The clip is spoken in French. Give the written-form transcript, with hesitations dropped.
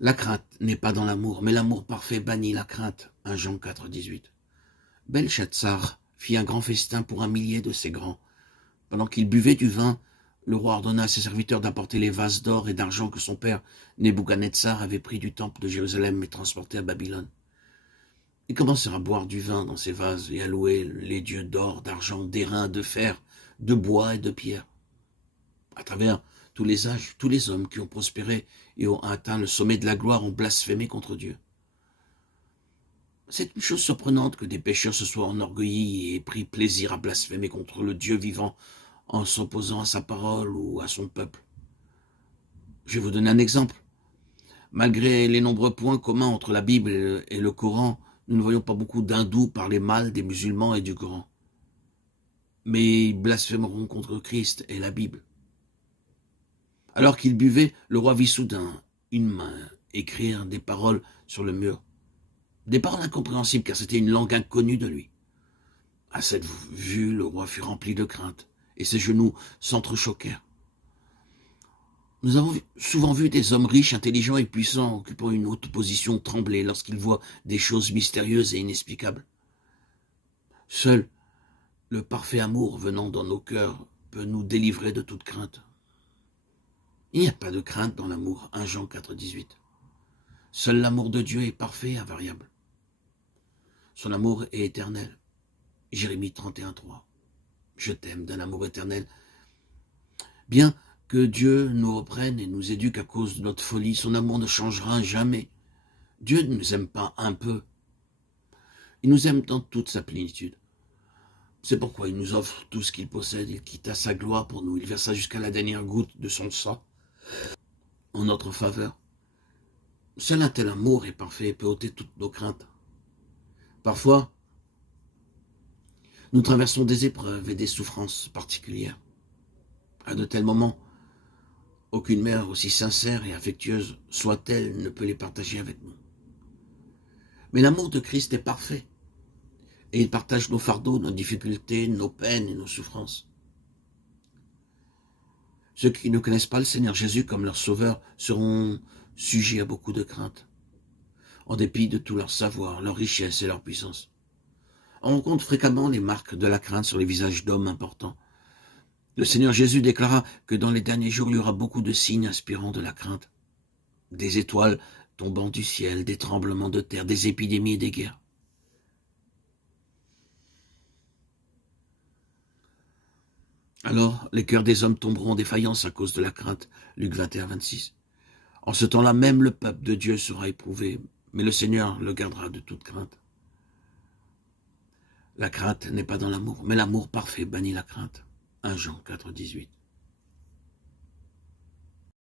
La crainte n'est pas dans l'amour, mais l'amour parfait bannit la crainte. 1 Jean 4, 18. Belshazzar fit un grand festin pour 1 millier de ses grands. Pendant qu'il buvait du vin, le roi ordonna à ses serviteurs d'apporter les vases d'or et d'argent que son père Nebuchadnezzar avait pris du temple de Jérusalem et transportés à Babylone. Ils commencèrent à boire du vin dans ces vases et à louer les dieux d'or, d'argent, d'airain, de fer, de bois et de pierre. À travers tous les âges, tous les hommes qui ont prospéré et ont atteint le sommet de la gloire ont blasphémé contre Dieu. C'est une chose surprenante que des pécheurs se soient enorgueillis et aient pris plaisir à blasphémer contre le Dieu vivant en s'opposant à sa parole ou à son peuple. Je vais vous donner un exemple. Malgré les nombreux points communs entre la Bible et le Coran, nous ne voyons pas beaucoup d'hindous parler mal des musulmans et du Coran. Mais ils blasphémeront contre Christ et la Bible. Alors qu'il buvait, le roi vit soudain une main écrire des paroles sur le mur. Des paroles incompréhensibles car c'était une langue inconnue de lui. À cette vue, le roi fut rempli de crainte et ses genoux s'entrechoquèrent. Nous avons souvent vu des hommes riches, intelligents et puissants occupant une haute position trembler lorsqu'ils voient des choses mystérieuses et inexplicables. Seul le parfait amour venant dans nos cœurs peut nous délivrer de toute crainte. Il n'y a pas de crainte dans l'amour. 1 Jean 4, 18. Seul l'amour de Dieu est parfait et invariable. Son amour est éternel. Jérémie 31, 3. Je t'aime d'un amour éternel. Bien que Dieu nous reprenne et nous éduque à cause de notre folie, son amour ne changera jamais. Dieu ne nous aime pas un peu. Il nous aime dans toute sa plénitude. C'est pourquoi il nous offre tout ce qu'il possède. Il quitta sa gloire pour nous. Il versa jusqu'à la dernière goutte de son sang en notre faveur. Seul un tel amour est parfait et peut ôter toutes nos craintes. Parfois, nous traversons des épreuves et des souffrances particulières. À de tels moments, aucune mère aussi sincère et affectueuse soit-elle ne peut les partager avec nous. Mais l'amour de Christ est parfait et il partage nos fardeaux, nos difficultés, nos peines et nos souffrances. Ceux qui ne connaissent pas le Seigneur Jésus comme leur sauveur seront sujets à beaucoup de craintes, en dépit de tout leur savoir, leur richesse et leur puissance. On rencontre fréquemment les marques de la crainte sur les visages d'hommes importants. Le Seigneur Jésus déclara que dans les derniers jours, il y aura beaucoup de signes inspirant de la crainte. Des étoiles tombant du ciel, des tremblements de terre, des épidémies et des guerres. Alors, les cœurs des hommes tomberont en défaillance à cause de la crainte. Luc 21, 26. En ce temps-là, même le peuple de Dieu sera éprouvé, mais le Seigneur le gardera de toute crainte. La crainte n'est pas dans l'amour, mais l'amour parfait bannit la crainte. 1 Jean 4, 18.